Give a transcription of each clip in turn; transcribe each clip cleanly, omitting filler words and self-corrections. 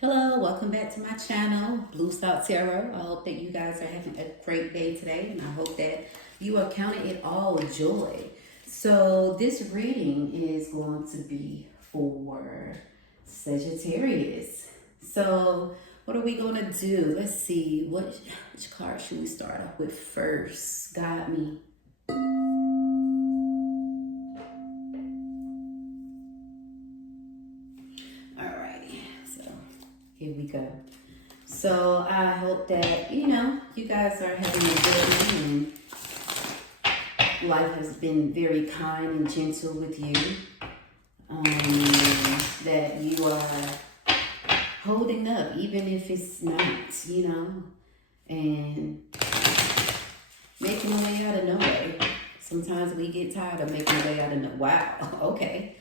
Hello, welcome back to my channel, Blue Salt Tarot. I hope that you guys are having a great day today, and I hope that you are counting it all joy. So this reading is going to be for Sagittarius. So what are we going to do? Let's see, which card should we start off with first? Guide me. Here we go. So I hope that, you guys are having a good one and life has been very kind and gentle with you. That you are holding up, even if it's not, and making a way out of no way. Sometimes we get tired of making a way out of no way. Wow, okay.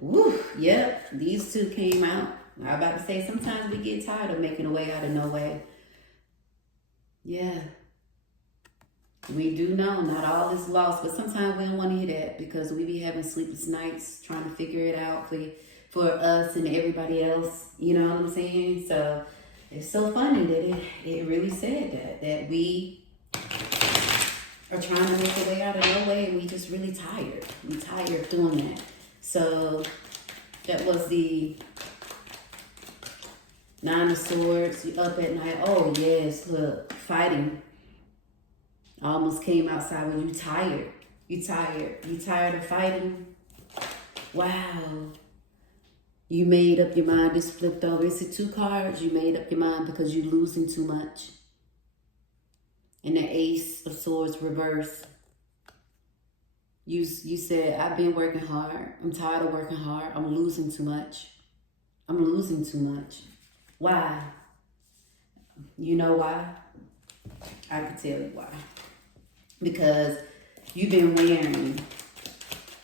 Woo, yep, these two came out. I'm about to say sometimes we get tired of making a way out of no way. Yeah. We do know not all is lost, but sometimes we don't want to hear that because we be having sleepless nights trying to figure it out for us and everybody else. You know what I'm saying? So it's so funny that it really said that we are trying to make a way out of no way and we just really tired. We tired of doing that. So that was the Nine of Swords. You up at night. Oh yes, look, fighting. Almost came outside when you tired. You tired of fighting. Wow. You made up your mind. This flipped over. Is it two cards? You made up your mind because you're losing too much. And the Ace of Swords reverse. You said, I've been working hard. I'm tired of working hard. I'm losing too much. I'm losing too much. Why? You know why? I can tell you why. Because you've been wearing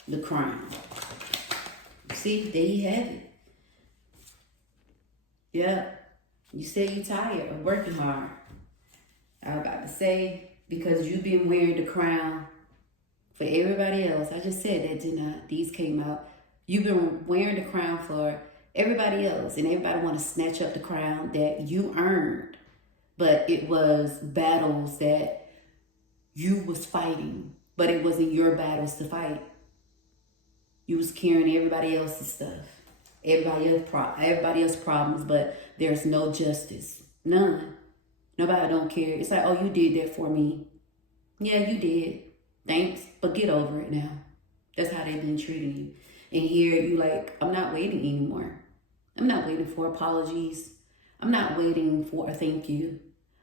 the crown. See, there you have it. Yeah. You say you're tired of working hard. I was about to say, because you've been wearing the crown for everybody else. I just said that, didn't I? These came out. You've been wearing the crown for everybody else, and everybody want to snatch up the crown that you earned, but it was battles that you was fighting, but it wasn't your battles to fight. You was carrying everybody else's stuff, everybody else's problems, but there's no justice, none. Nobody don't care. It's like, oh, you did that for me. Yeah, you did. Thanks, but get over it now. That's how they've been treating you. And here you like, I'm not waiting anymore. I'm not waiting for apologies. I'm not waiting for a thank you.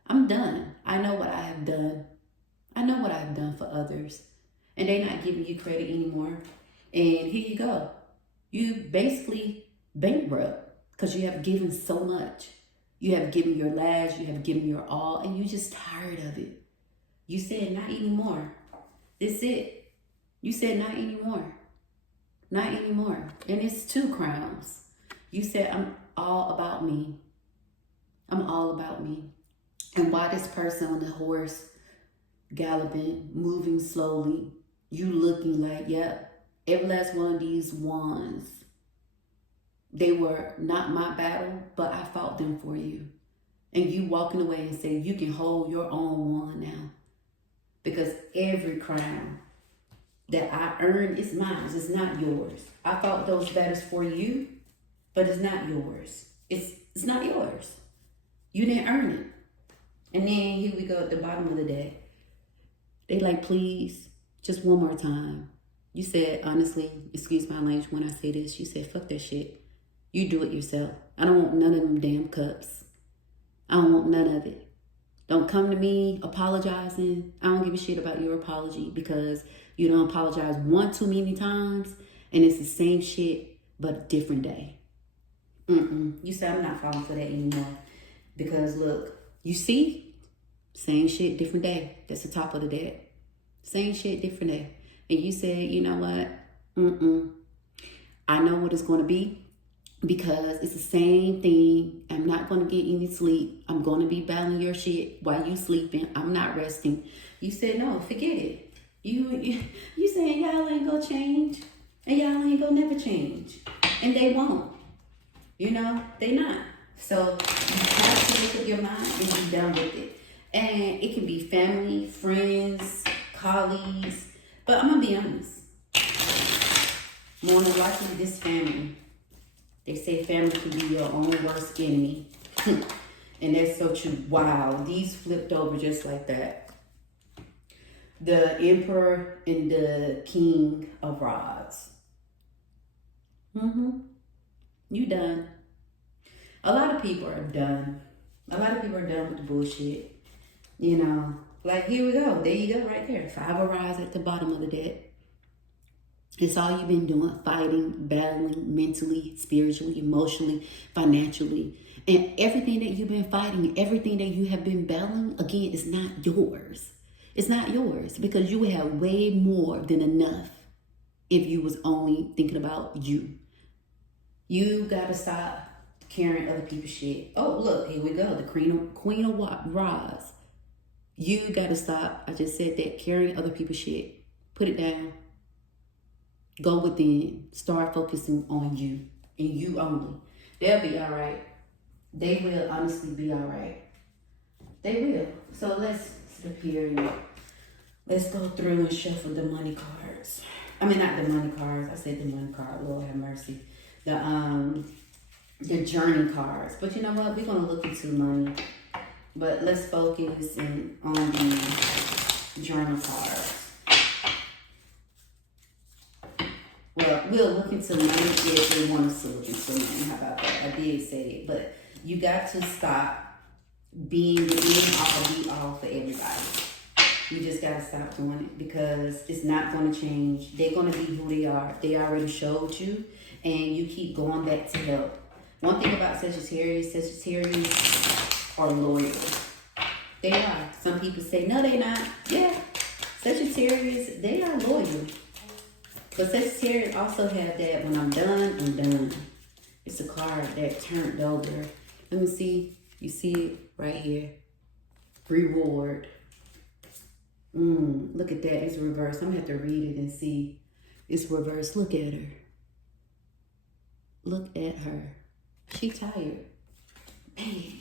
I'm done. I know what I have done. I know what I have done for others. And they're not giving you credit anymore. And here you go. You basically bankrupt because you have given so much. You have given your last, you have given your all, and you're just tired of it. You said, not anymore. That's it. You said, not anymore. Not anymore. And it's two crowns. You said, I'm all about me. I'm all about me. And why this person on the horse, galloping, moving slowly, you looking like, yep, every last one of these wands, they were not my battle, but I fought them for you. And you walking away and saying, you can hold your own wand now. Because every crown that I earned is mine. It's not yours. I fought those battles for you, but it's not yours. It's not yours. You didn't earn it. And then here we go at the bottom of the deck. They like, please, just one more time. You said, honestly, excuse my language when I say this, you said, fuck that shit. You do it yourself. I don't want none of them damn cups. I don't want none of it. Don't come to me apologizing. I don't give a shit about your apology because you don't apologize one too many times and it's the same shit but a different day. You said I'm not falling for that anymore because look, you see, same shit, different day. That's the top of the deck. Same shit, different day. And you said, you know what? I know what it's going to be because it's the same thing. I'm not going to get any sleep. I'm going to be battling your shit while you sleeping. I'm not resting. You said, no, forget it. You saying y'all ain't gonna change and y'all ain't gonna never change and they won't. You know, they not. So you have to make up your mind and be done with it. And it can be family, friends, colleagues. But I'm going to be honest. More than likely, this family. They say family can be your own worst enemy. And that's so true. Wow, these flipped over just like that. The Emperor and the King of Rods. You done. A lot of people are done. A lot of people are done with the bullshit. You know, like here we go. There you go right there. 5 of Rods at the bottom of the deck. It's all you've been doing, fighting, battling, mentally, spiritually, emotionally, financially. And everything that you've been fighting, everything that you have been battling, again, is not yours. It's not yours because you have way more than enough if you was only thinking about you. You got to stop carrying other people's shit. Oh, look, here we go. The Queen of Rods. You got to stop. I just said that. Carrying other people's shit. Put it down. Go within. Start focusing on you and you only. They'll be all right. They will honestly be all right. They will. So let's sit up here and let's go through and shuffle the money cards. I mean, not the money cards. I said the money card. Lord have mercy. The journey cards. But you know what? We're going to look into money. But let's focus on the journal cards. Well, we'll look into money if we want us to look into money. How about that? I did say it. But you got to stop being all for everybody. You just got to stop doing it because it's not going to change. They're going to be who they are. They already showed you, and you keep going back to help. One thing about Sagittarius are loyal. They are. Some people say, no, they're not. Yeah, Sagittarius, they are loyal. But Sagittarius also have that when I'm done, I'm done. It's a card that turned over. Let me see. You see it right here. Reward. Look at that. It's reversed. I'm going to have to read it and see. It's reversed. Look at her. Look at her. She tired. Man.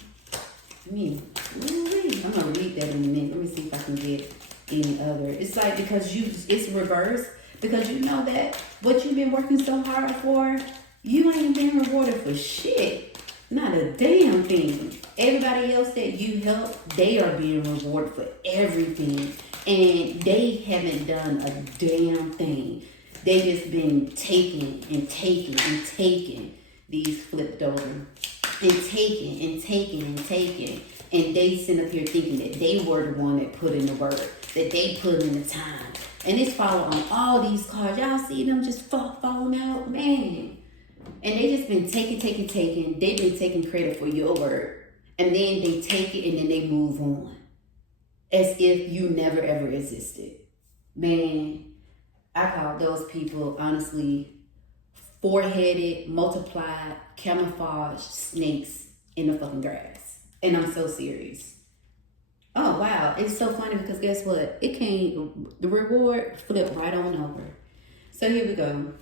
I'm going to read that in a minute. Let me see if I can get any other. It's like because it's reversed. Because you know that what you've been working so hard for, you ain't been rewarded for shit. Not a damn thing. Everybody else that you help, they are being rewarded for everything. And they haven't done a damn thing. They just been taking and taking and taking these flipped over. And taking and taking and taking. And they sit up here thinking that they were the one that put in the work. That they put in the time. And it's followed on all these cards. Y'all see them just falling out? Man. And they just been taking. They've been taking credit for your work. And then they take it and then they move on. As if you never ever existed. Man, I call those people, honestly, four-headed, multiplied, camouflage snakes in the fucking grass. And I'm so serious. Oh, wow. It's so funny because guess what? The reward flipped right on over. So here we go.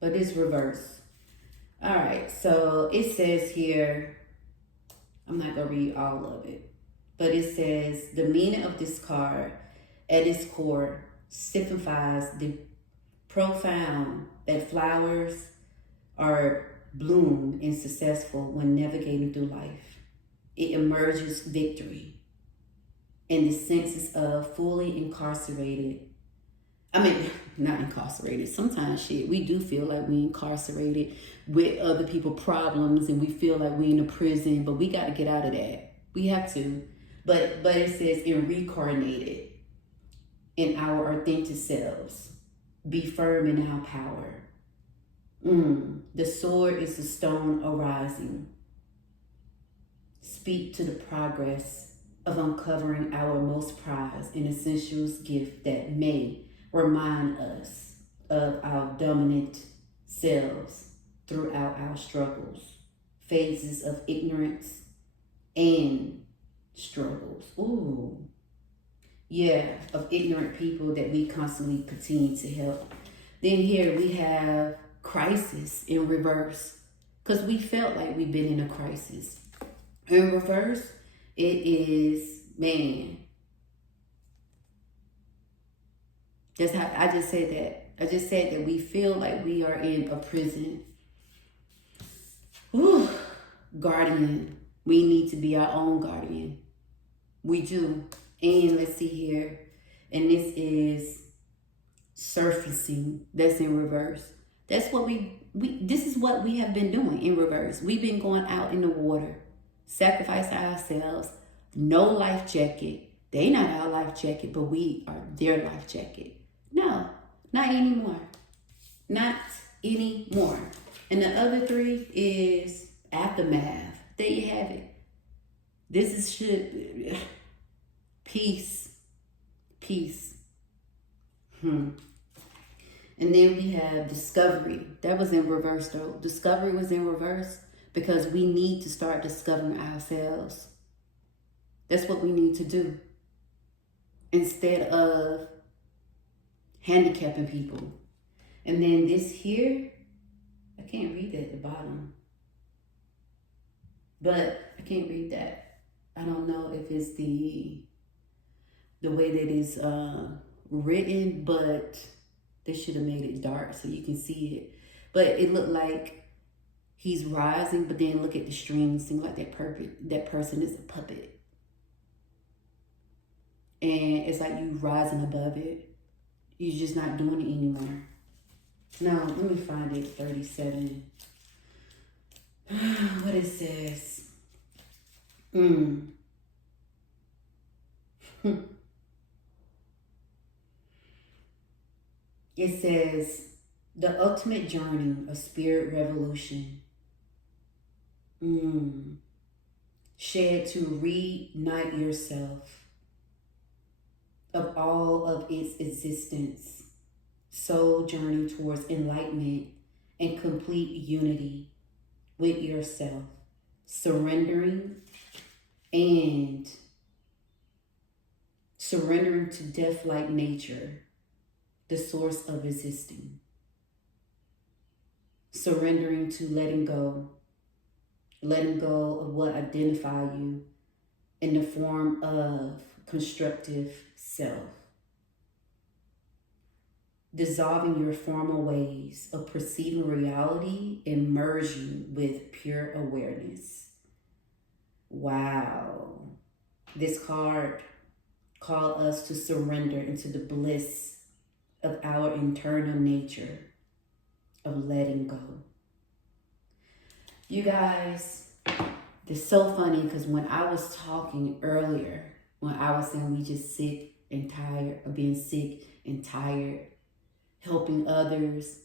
But it's reverse. All right. So it says here, I'm not going to read all of it. But it says, the meaning of this card at its core signifies the profound that flowers are bloom and successful when navigating through life. It emerges victory and the senses of fully incarcerated. I mean, not incarcerated. Sometimes we do feel like we incarcerated with other people's problems and we feel like we in a prison, but we got to get out of that. We have to. But it says in reincarnated in our authentic selves. Be firm in our power. The sword is the stone arising. Speak to the progress of uncovering our most prized and essential gift that may remind us of our dominant selves throughout our struggles, phases of ignorance, and struggles. Ooh. Yeah, of ignorant people that we constantly continue to help. Then here we have crisis in reverse. because we felt like we've been in a crisis. In reverse, it is, man, that's how I just said that. I just said that we feel like we are in a prison. Whew. Guardian. We need to be our own guardian. We do. And let's see here. And this is surfacing. That's in reverse. That's what this is what we have been doing in reverse. We've been going out in the water, sacrificing ourselves, no life jacket. They not our life jacket, but we are their life jacket. No, not anymore. Not anymore. And the other three is aftermath. There you have it. This is peace. Peace. And then we have discovery. That was in reverse though. Discovery was in reverse because we need to start discovering ourselves. That's what we need to do. Instead of handicapping people. And then this here, I can't read that at the bottom. But I can't read that. I don't know if it's the way that it's written, but they should have made it dark so you can see it. But it looked like he's rising, but then look at the strings. Seems like that person is a puppet. And it's like you rising above it. You're just not doing it anymore. Now, let me find it, 37. What it says. It says, the ultimate journey of spirit revolution. Shared to reignite yourself of all of its existence. Soul journey towards enlightenment and complete unity with yourself. Surrendering to death-like nature, the source of existing. Surrendering to letting go of what identify you in the form of constructive self. Dissolving your former ways of perceiving reality and merging with pure awareness. Wow. This card called us to surrender into the bliss of our internal nature of letting go. You guys, it's so funny because when I was talking earlier, when I was saying we just sick and tired of being sick and tired, helping others,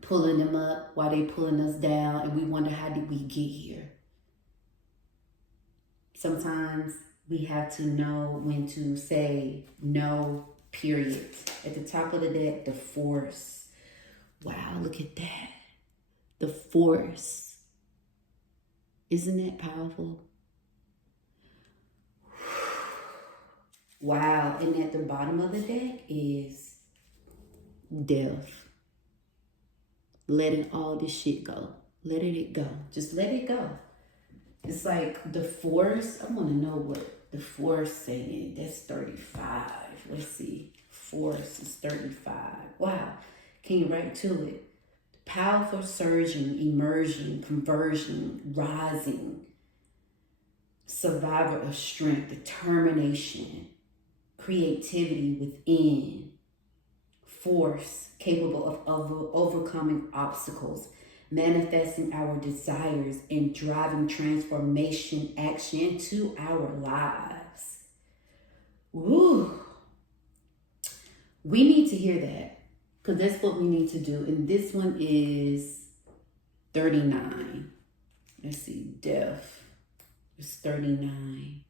pulling them up while they pulling us down, and we wonder how did we get here? Sometimes we have to know when to say no, period. At the top of the deck, the force. Wow, look at that. The force. Isn't that powerful? Wow, and at the bottom of the deck is death. Letting all this shit go. Letting it go. Just let it go. It's like the force. I want to know what the force saying. That's 35. Let's see. Force is 35. Wow. Came right to it. Powerful surging, immersion, conversion, rising. Survivor of strength, determination, creativity within. Force, capable of overcoming obstacles, manifesting our desires, and driving transformation action to our lives. Woo! We need to hear that because that's what we need to do. And this one is 39. Let's see, death is 39.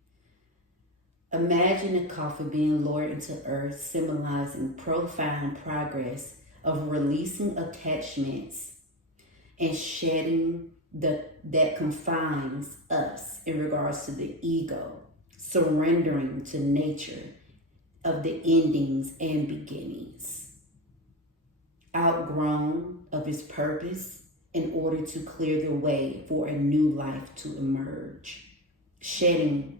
Imagine a coffin being lowered into earth, symbolizing profound progress of releasing attachments and shedding that confines us in regards to the ego, surrendering to nature of the endings and beginnings. Outgrown of its purpose in order to clear the way for a new life to emerge. Shedding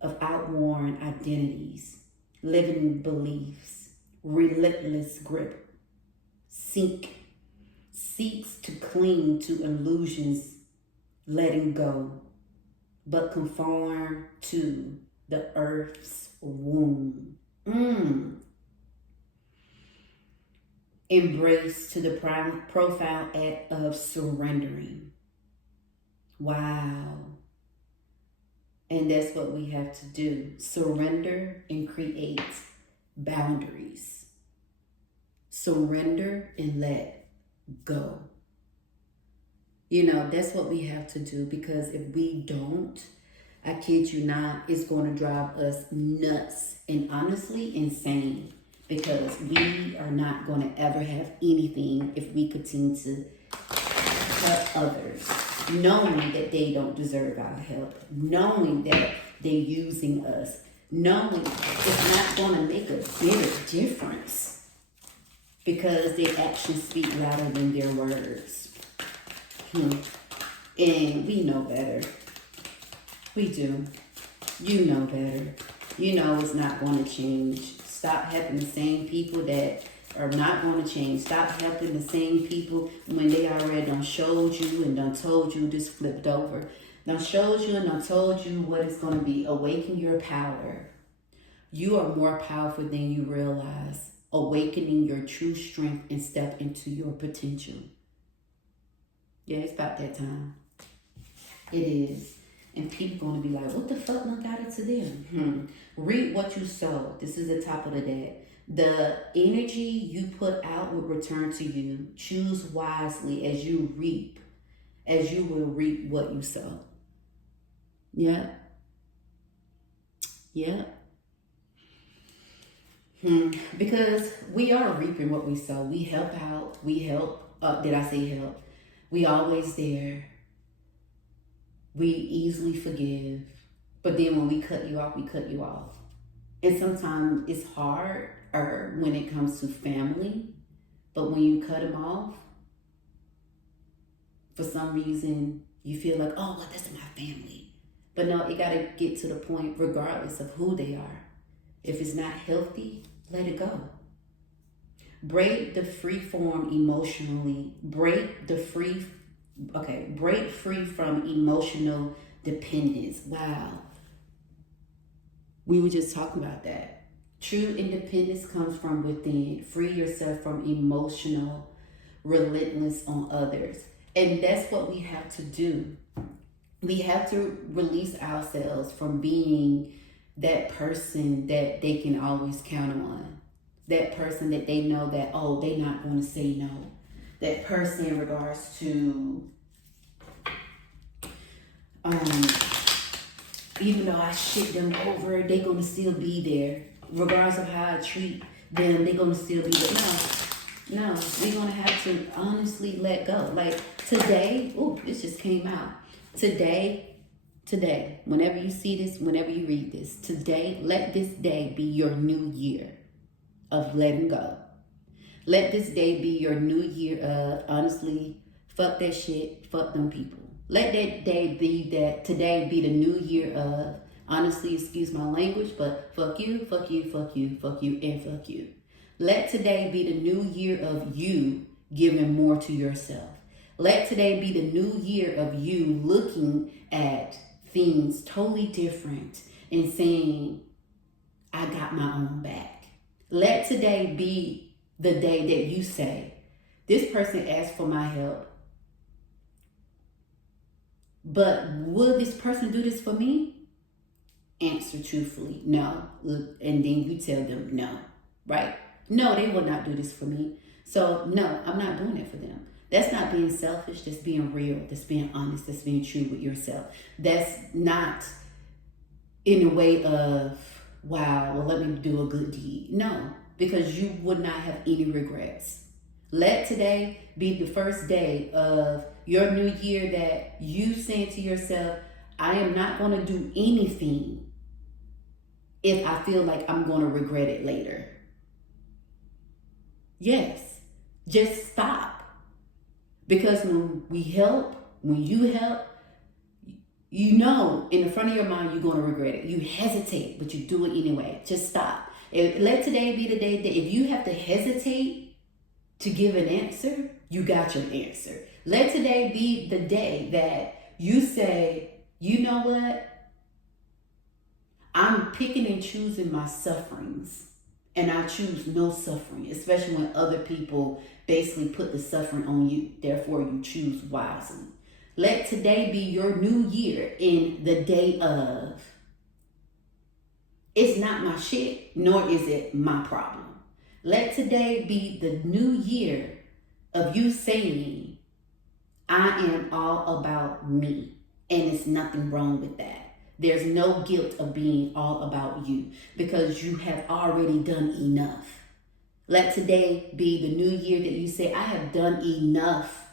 of outworn identities, living beliefs, relentless grip. Seeks to cling to illusions, letting go, but conform to the earth's womb. Embrace to the profound act of surrendering. Wow. And that's what we have to do. Surrender and create boundaries. Surrender and let go. You know, that's what we have to do, because if we don't, I kid you not, it's going to drive us nuts and honestly insane, because we are not going to ever have anything if we continue to hurt others, knowing that they don't deserve our help, knowing that they're using us, knowing it's not going to make a big difference, because their actions speak louder than their words. And we know better. We do. You know better. You know it's not going to change. Stop helping the same people that are not going to change. Stop helping the same people when they already done showed you and done told you this flipped over. Done showed you and done told you what it's going to be. Awaken your power. You are more powerful than you realize. Awakening your true strength and step into your potential. Yeah, it's about that time. It is. And people going to be like, what the fuck done got it to them? Reap what you sow. This is the top of the deck. The energy you put out will return to you. Choose wisely as you reap, as you will reap what you sow. Yeah. Yeah. Because we are reaping what we sow. We help out. We help. Did I say help? We always there. We easily forgive. But then when we cut you off, we cut you off. And sometimes it's hard when it comes to family. But when you cut them off, for some reason, you feel like, oh, well, that's my family. But no, it got to get to the point, regardless of who they are. If it's not healthy, let it go. Break the free form emotionally. Break free from emotional dependence. Wow. We were just talking about that. True independence comes from within. Free yourself from emotional relentless on others. And that's what we have to do. We have to release ourselves from being that person that they can always count on. That person that they know that, oh, they're not going to say no. That person in regards to, even though I shit them over, they're going to still be there. Regardless of how I treat them, they're going to still be there. No, we're going to have to honestly let go. Like today, this just came out. Today, whenever you see this, whenever you read this, today, let this day be your new year of letting go. Let this day be your new year of, honestly, fuck that shit, fuck them people. Let that day be that, today be the new year of, honestly, excuse my language, but fuck you, fuck you, fuck you, fuck you, and fuck you. Let today be the new year of you giving more to yourself. Let today be the new year of you looking at things totally different and saying, I got my own back. Let today be the day that you say, this person asked for my help, but will this person do this for me? Answer truthfully, no. And then you tell them no, right? No, they will not do this for me. So no, I'm not doing it for them. That's not being selfish. That's being real. That's being honest. That's being true with yourself. That's not in a way of, wow, well, let me do a good deed. No, because you would not have any regrets. Let today be the first day of your new year that you saying to yourself, I am not going to do anything if I feel like I'm going to regret it later. Yes, just stop. Because when you help, you know in the front of your mind you're going to regret it. You hesitate, but you do it anyway. Just stop. Let today be the day that if you have to hesitate to give an answer, you got your answer. Let today be the day that you say, you know what? I'm picking and choosing my sufferings, and I choose no suffering, especially when other people basically put the suffering on you. Therefore, you choose wisely. Let today be your new year in the day of, it's not my shit, nor is it my problem. Let today be the new year of you saying, I am all about me, and it's nothing wrong with that. There's no guilt of being all about you because you have already done enough. Let today be the new year that you say, I have done enough.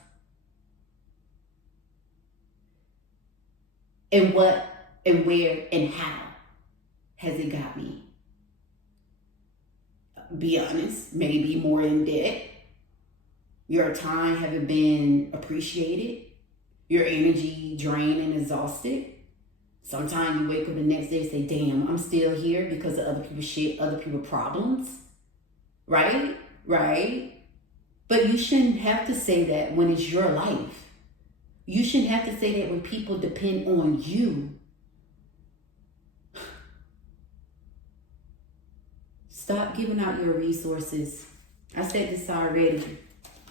And what and where and how has it got me? Be honest, maybe more in debt. Your time haven't been appreciated. Your energy drained and exhausted. Sometimes you wake up the next day and say, damn, I'm still here because of other people's shit, other people's problems. Right? But you shouldn't have to say that when it's your life. You shouldn't have to say that when people depend on you. Stop giving out your resources. I said this already.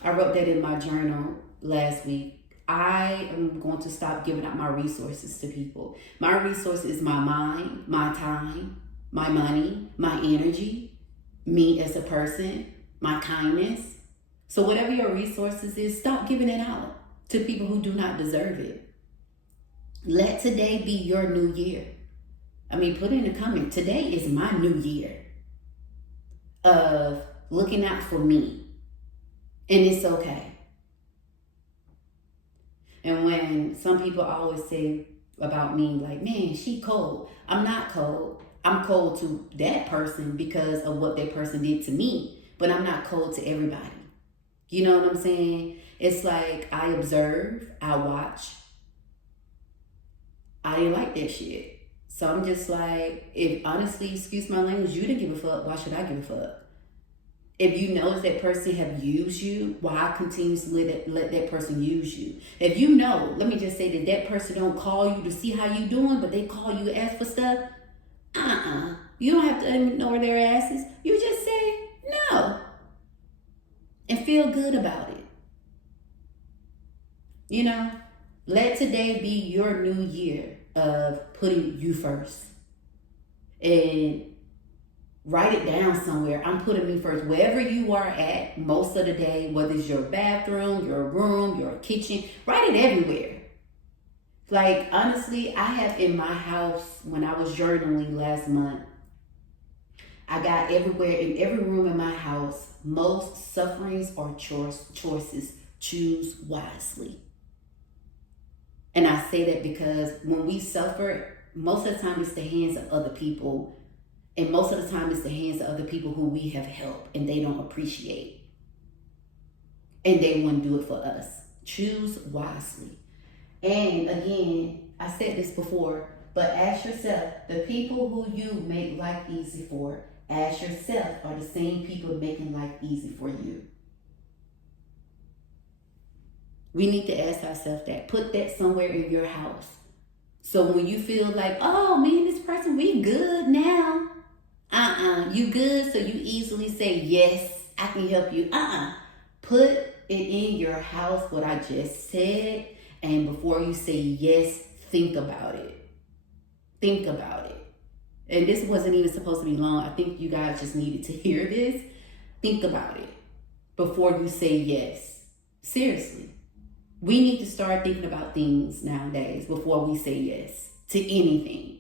I wrote that in my journal last week. I am going to stop giving out my resources to people. My resource is my mind, my time, my money, my energy, me as a person, my kindness. So whatever your resources is, stop giving it out to people who do not deserve it. Let today be your new year. I mean, put in the comment, today is my new year of looking out for me. And it's okay. And when some people always say about me, like, man, she cold. I'm not cold. I'm cold to that person because of what that person did to me. But I'm not cold to everybody. You know what I'm saying? It's like I observe, I watch. I didn't like that shit. So I'm just like, if honestly, excuse my language, you didn't give a fuck, why should I give a fuck? If you know that person have used you, why continue to let that person use you? If you know, let me just say that that person don't call you to see how you doing, but they call you to ask for stuff, you don't have to ignore their asses. You just say no and feel good about it. You know, let today be your new year of putting you first. And write it down somewhere. I'm putting me first. Wherever you are at most of the day, whether it's your bathroom, your room, your kitchen, write it everywhere. Like, honestly, I have in my house, when I was journaling last month, I got everywhere, in every room in my house, most sufferings or choices. Choose wisely. And I say that because when we suffer, most of the time it's the hands of other people. And most of the time, it's the hands of other people who we have helped and they don't appreciate. And they wouldn't do it for us. Choose wisely. And again, I said this before, but ask yourself, the people who you make life easy for, ask yourself, are the same people making life easy for you? We need to ask ourselves that. Put that somewhere in your house. So when you feel like, oh, me and this person, we good now. You good, so you easily say, yes, I can help you. Put it in your house, what I just said, and before you say yes, think about it. Think about it. And this wasn't even supposed to be long. I think you guys just needed to hear this. Think about it before you say yes. Seriously. We need to start thinking about things nowadays before we say yes to anything.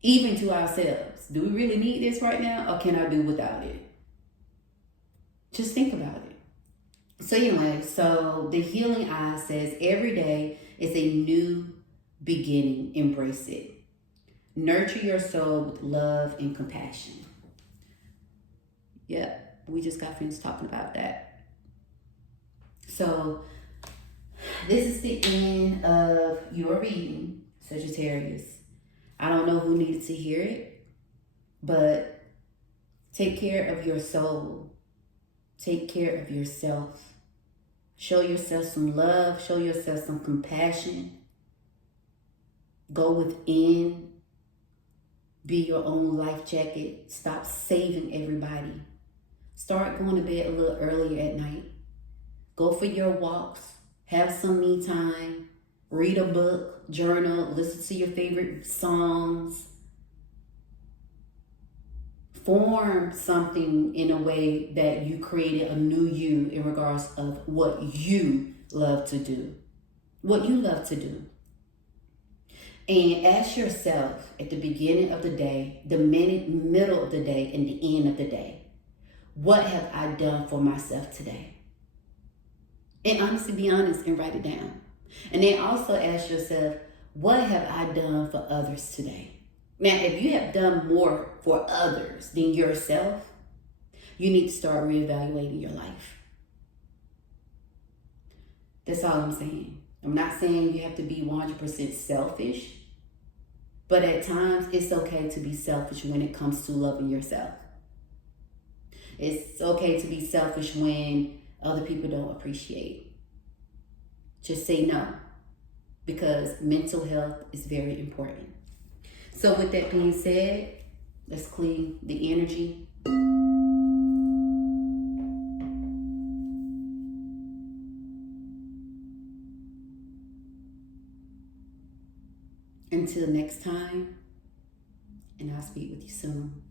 Even to ourselves. Do we really need this right now, or can I do without it? Just think about it. So anyway, so the healing eye says every day is a new beginning. Embrace it. Nurture your soul with love and compassion. Yep, we just got finished talking about that. So this is the end of your reading, Sagittarius. I don't know who needed to hear it, but take care of your soul. Take care of yourself. Show yourself some love. Show yourself some compassion. Go within. Be your own life jacket. Stop saving everybody. Start going to bed a little earlier at night. Go for your walks. Have some me time. Read a book, journal, listen to your favorite songs. Form something in a way that you created a new you in regards of what you love to do. What you love to do. And ask yourself at the beginning of the day, the middle of the day, and the end of the day, what have I done for myself today? And honestly, be honest and write it down. And then also ask yourself, what have I done for others today? Now, if you have done more for others than yourself, you need to start reevaluating your life. That's all I'm saying. I'm not saying you have to be 100% selfish, but at times it's okay to be selfish when it comes to loving yourself. It's okay to be selfish when other people don't appreciate. Just say no, because mental health is very important. So with that being said, let's clean the energy. Until next time, and I'll speak with you soon.